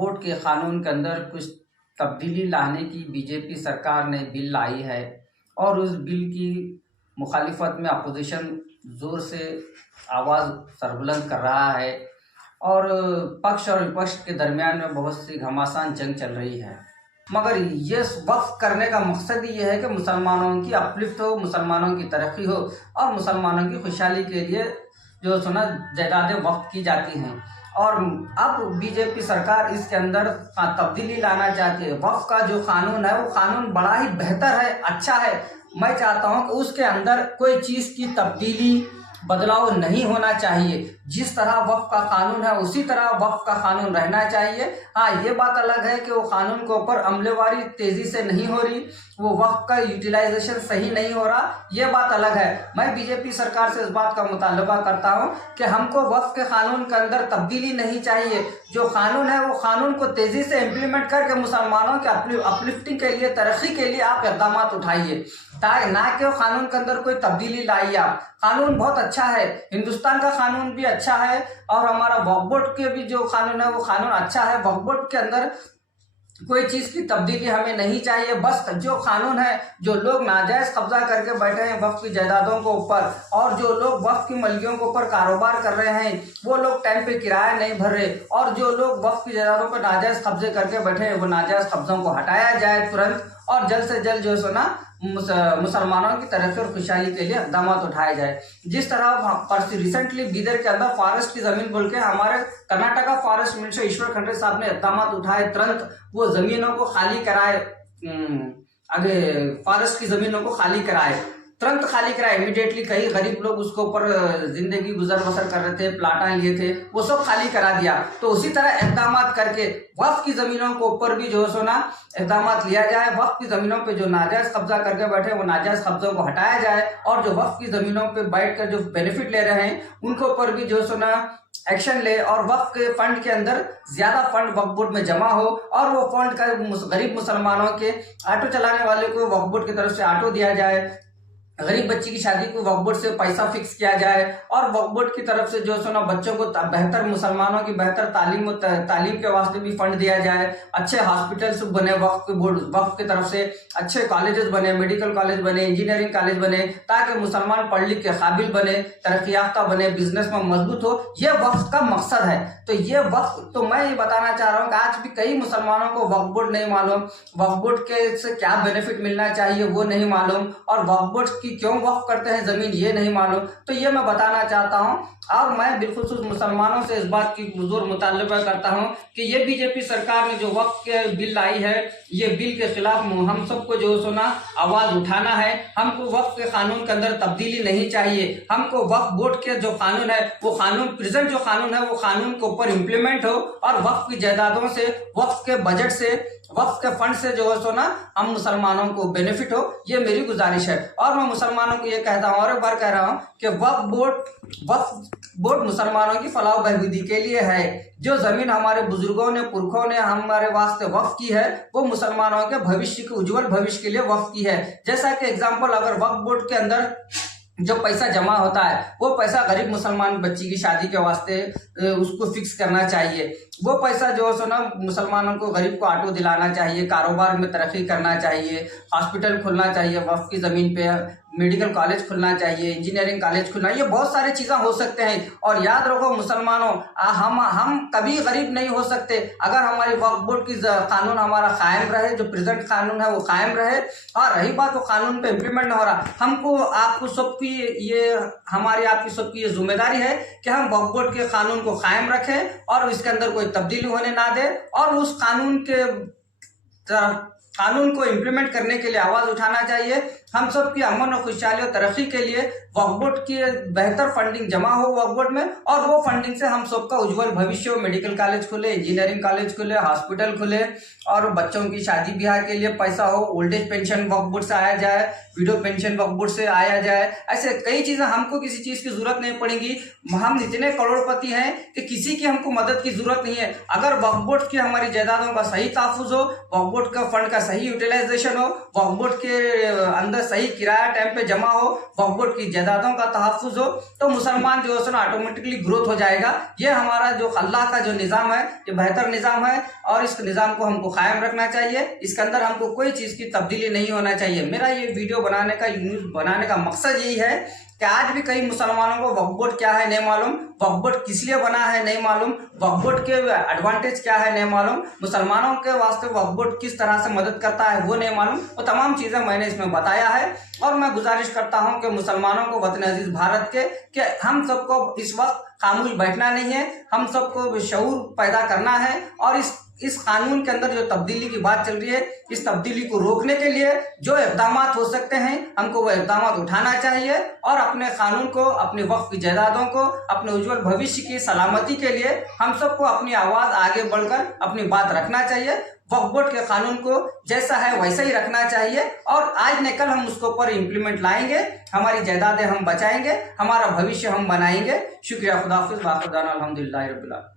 Board के कानून के अंदर कुछ तब्दीली लाने की बीजेपी सरकार ने बिल लाई है और उस बिल की मुखालिफत में अपोजिशन ज़ोर से आवाज़ सरबुलंद कर रहा है और पक्ष और विपक्ष के दरमियान में बहुत सी घमासान जंग चल रही है। मगर ये वक्फ करने का मकसद ही ये है कि मुसलमानों की अपलिफ्ट हो, मुसलमानों की तरक्की हो और मुसलमानों की खुशहाली के लिए जो सुना जायदादें वक्फ की जाती हैं। और अब बीजेपी सरकार इसके अंदर तब्दीली लाना चाहती है। वक्फ का जो कानून है वो कानून बड़ा ही बेहतर है, अच्छा है। मैं चाहता हूं कि उसके अंदर कोई चीज़ की तब्दीली बदलाव नहीं होना चाहिए। जिस तरह वक्फ का कानून है उसी तरह वक्फ का कानून रहना चाहिए। हाँ, ये बात अलग है कि वो कानून के ऊपर अमलवारी तेज़ी से नहीं हो रही, वो वक्फ का यूटिलाइजेशन सही नहीं हो रहा, ये बात अलग है। मैं बीजेपी सरकार से इस बात का मुतालबा करता हूँ कि हमको वक्फ के कानून के अंदर तब्दीली नहीं चाहिए। जो कानून है वो कानून को तेज़ी से इम्प्लीमेंट करके मुसलमानों के अपलिफ्टिंग के लिए, तरक्की के लिए आप इक़दाम उठाइए, ताकि ना कि कानून के अंदर कोई तब्दीली लाइए। आप कानून बहुत अच्छा है, हिंदुस्तान का कानून भी अच्छा है और हमारा वक्फ बोर्ड के भी जो कानून है वो कानून अच्छा है। वक्फ बोर्ड के अंदर कोई चीज़ की तब्दीली हमें नहीं चाहिए। बस जो कानून है, जो लोग नाजायज़ कब्जा करके बैठे हैं वक्फ की जायदादों के ऊपर और जो लोग वक्फ की मलकियों के ऊपर कारोबार कर रहे हैं वो लोग टाइम पे किराया नहीं भर रहे और जो लोग वक्फ की जायदादों पर नाजायज़ कब्जे करके बैठे हैं वो नाजायज़ कब्जों को हटाया जाए तुरंत और जल्द से जल्द जो है ना मुसलमानों की तरक्की और खुशहाली के लिए इक़दाम उठाए जाए। जिस तरह रिसेंटली बीदर के अंदर फॉरेस्ट की ज़मीन बोल के हमारे कर्नाटका फॉरेस्ट मिनिस्टर ईश्वर खंड्रे साहब ने इक़दाम उठाए, तुरंत वो ज़मीनों को खाली कराए, फॉरेस्ट की ज़मीनों को खाली कराए, तुरंत खाली कराए इमीडिएटली। कई गरीब लोग उसके ऊपर जिंदगी गुजर बसर कर रहे थे, प्लाटा लिए थे, वो सब खाली करा दिया। तो उसी तरह इक़दाम करके वक्फ की ज़मीनों के ऊपर भी जो है ना इक़दाम लिया जाए। वक्फ की ज़मीनों पे जो नाजायज़ कब्जा करके बैठे वो नाजायज़ कब्जों को हटाया जाए और जो वक्फ की ज़मीनों पे बैठ कर जो बेनिफिट ले रहे हैं उनके ऊपर भी जो है ना एक्शन ले और वक्फ के फंड के अंदर ज़्यादा फंड वक्फ बोर्ड में जमा हो और वो फंड का गरीब मुसलमानों के ऑटो चलाने वाले को वक्फ बोर्ड की तरफ से ऑटो दिया जाए, गरीब बच्ची की शादी को वक्फ बोर्ड से पैसा फिक्स किया जाए और वक्फ बोर्ड की तरफ से जो है ना बच्चों को बेहतर, मुसलमानों की बेहतर तालीम के वास्ते भी फंड दिया जाए। अच्छे हॉस्पिटल्स बने वक्फ की तरफ से, अच्छे कॉलेजेस बने, मेडिकल कॉलेज बने, इंजीनियरिंग कॉलेज बने, ताकि मुसलमान पढ़ लिख के काबिल बने, तरक्की याफ्ता बने, बिजनेस में मजबूत हो। ये वक्फ का मकसद है। तो ये वक्फ, तो मैं ये बताना चाह रहा हूँ कि आज भी कई मुसलमानों को वक्फ बोर्ड नहीं मालूम, वक्फ बोर्ड के से क्या बेनिफिट मिलना चाहिए वो नहीं मालूम और वक्फ बोर्ड की क्यों वक्फ करते हैं ज़मीन ये नहीं मालूम। तो ये मैं बताना चाहता हूँ और मैं बिलखुसूस मुसलमानों से इस बात की ज़ोर मुतालबा करता हूँ कि ये बीजेपी सरकार ने जो वक्फ के बिल लाई है, ये बिल के खिलाफ हम सबको जो सुना आवाज़ उठाना है। हमको वक्फ के कानून के अंदर तब्दीली नहीं चाहिए। हमको वक्फ बोर्ड के जो कानून है वो कानून, प्रेजेंट जो कानून है वो कानून के ऊपर इम्प्लीमेंट हो और वक्फ की जायदादों से, वक्फ के बजट से, वक्फ के फंड से जो है सो ना हम मुसलमानों को बेनिफिट हो, ये मेरी गुजारिश है। और मैं मुसलमानों को ये कहता हूँ और एक बार कह रहा हूँ कि वक्फ बोर्ड मुसलमानों की फलाह बहबूदी के लिए है। जो जमीन हमारे बुजुर्गों ने, पुरखों ने हमारे वास्ते वक्फ की है वो मुसलमानों के भविष्य के, उज्जवल भविष्य के लिए वक्फ की है। जैसा कि एग्जाम्पल, अगर वक्फ बोर्ड के अंदर जो पैसा जमा होता है वो पैसा गरीब मुसलमान बच्ची की शादी के वास्ते उसको फिक्स करना चाहिए। वो पैसा जो है ना मुसलमानों को, गरीब को ऑटो दिलाना चाहिए, कारोबार में तरक्की करना चाहिए, हॉस्पिटल खुलना चाहिए वक्फ की ज़मीन पे, मेडिकल कॉलेज खुलना चाहिए, इंजीनियरिंग कॉलेज खुलना, ये बहुत सारी चीज़ें हो सकते हैं। और याद रखो मुसलमानों, हम कभी गरीब नहीं हो सकते अगर हमारी वक्फ बोर्ड की कानून हमारा कायम रहे, जो प्रेजेंट कानून है वो कायम रहे। और रही बात वो कानून पे इम्प्लीमेंट नहीं हो रहा, हमको आपको सबकी ये, हमारी आपकी सबकी ये जिम्मेदारी है कि हम वक्फ बोर्ड के कानून को कायम रखें और इसके अंदर कोई तब्दीली होने ना दे और उस कानून को इम्प्लीमेंट करने के लिए आवाज़ उठाना चाहिए। हम सब की अमन और खुशहाली और तरक्की के लिए वक्फ बोर्ड की बेहतर फंडिंग जमा हो वक्फ बोर्ड में और वो फंडिंग से हम सबका उज्जवल भविष्य हो, मेडिकल कॉलेज खुले, इंजीनियरिंग कॉलेज खुले, हॉस्पिटल खुले और बच्चों की शादी ब्याह के लिए पैसा हो, ओल्ड एज पेंशन वक्फ बोर्ड से आया जाए, विडो पेंशन वक्फ बोर्ड से आया जाए। ऐसे कई चीज़ें, हमको किसी चीज़ की जरूरत नहीं पड़ेगी। हम इतने करोड़पति हैं कि किसी की हमको मदद की जरूरत नहीं है। अगर वक्फ बोर्ड की हमारी जायदादों का सही तहफ़्फ़ुज़ हो, वक्फ बोर्ड का फंड का सही यूटिलाइजेशन हो, वक्फ बोर्ड के अंदर सही किराया टाइम पे जमा हो, वक्फ बोर्ड की जायदादों का तहफ्फुज हो, तो मुसलमान जो है ऑटोमेटिकली ग्रोथ हो जाएगा। ये हमारा जो अल्लाह का जो निज़ाम है ये बेहतर निज़ाम है और इस निज़ाम को हमको कायम रखना चाहिए। इसके अंदर हमको कोई चीज़ की तब्दीली नहीं होना चाहिए। मेरा ये वीडियो बनाने का, न्यूज़ बनाने का मकसद यही है कि आज भी कई मुसलमानों को वक्फ बोर्ड क्या है नहीं मालूम, वक्फ बोर्ड किस लिए बना है नहीं मालूम, वक्फ बोर्ड के एडवांटेज क्या है नहीं मालूम, मुसलमानों के वास्ते वक्फ बोर्ड किस तरह से मदद करता है वो नहीं मालूम। वो तमाम चीज़ें मैंने इसमें बताया है और मैं गुजारिश करता हूं कि मुसलमानों को, वतन अजीज भारत के, कि हम सबको इस वक्त खामोश बैठना नहीं है, हम सबको शऊर पैदा करना है और इस कानून के अंदर जो तब्दीली की बात चल रही है, इस तब्दीली को रोकने के लिए जो इक़दाम हो सकते हैं हमको वो इक़दाम उठाना चाहिए और अपने कानून को, अपने वक्फ की जायदादों को, अपने उज्जवल भविष्य की सलामती के लिए हम सबको अपनी आवाज़ आगे बढ़कर अपनी बात रखना चाहिए। वक्फ बोर्ड के कानून को जैसा है वैसा ही रखना चाहिए और आज न कल हम उसके ऊपर इम्प्लीमेंट लाएंगे, हमारी जायदादें हम बचाएंगे, हमारा भविष्य हम बनाएंगे। शुक्रिया, खुदा हाफिज़, वाखिर दाना अल्हम्दुलिल्लाहि रब्बिल आलमीन।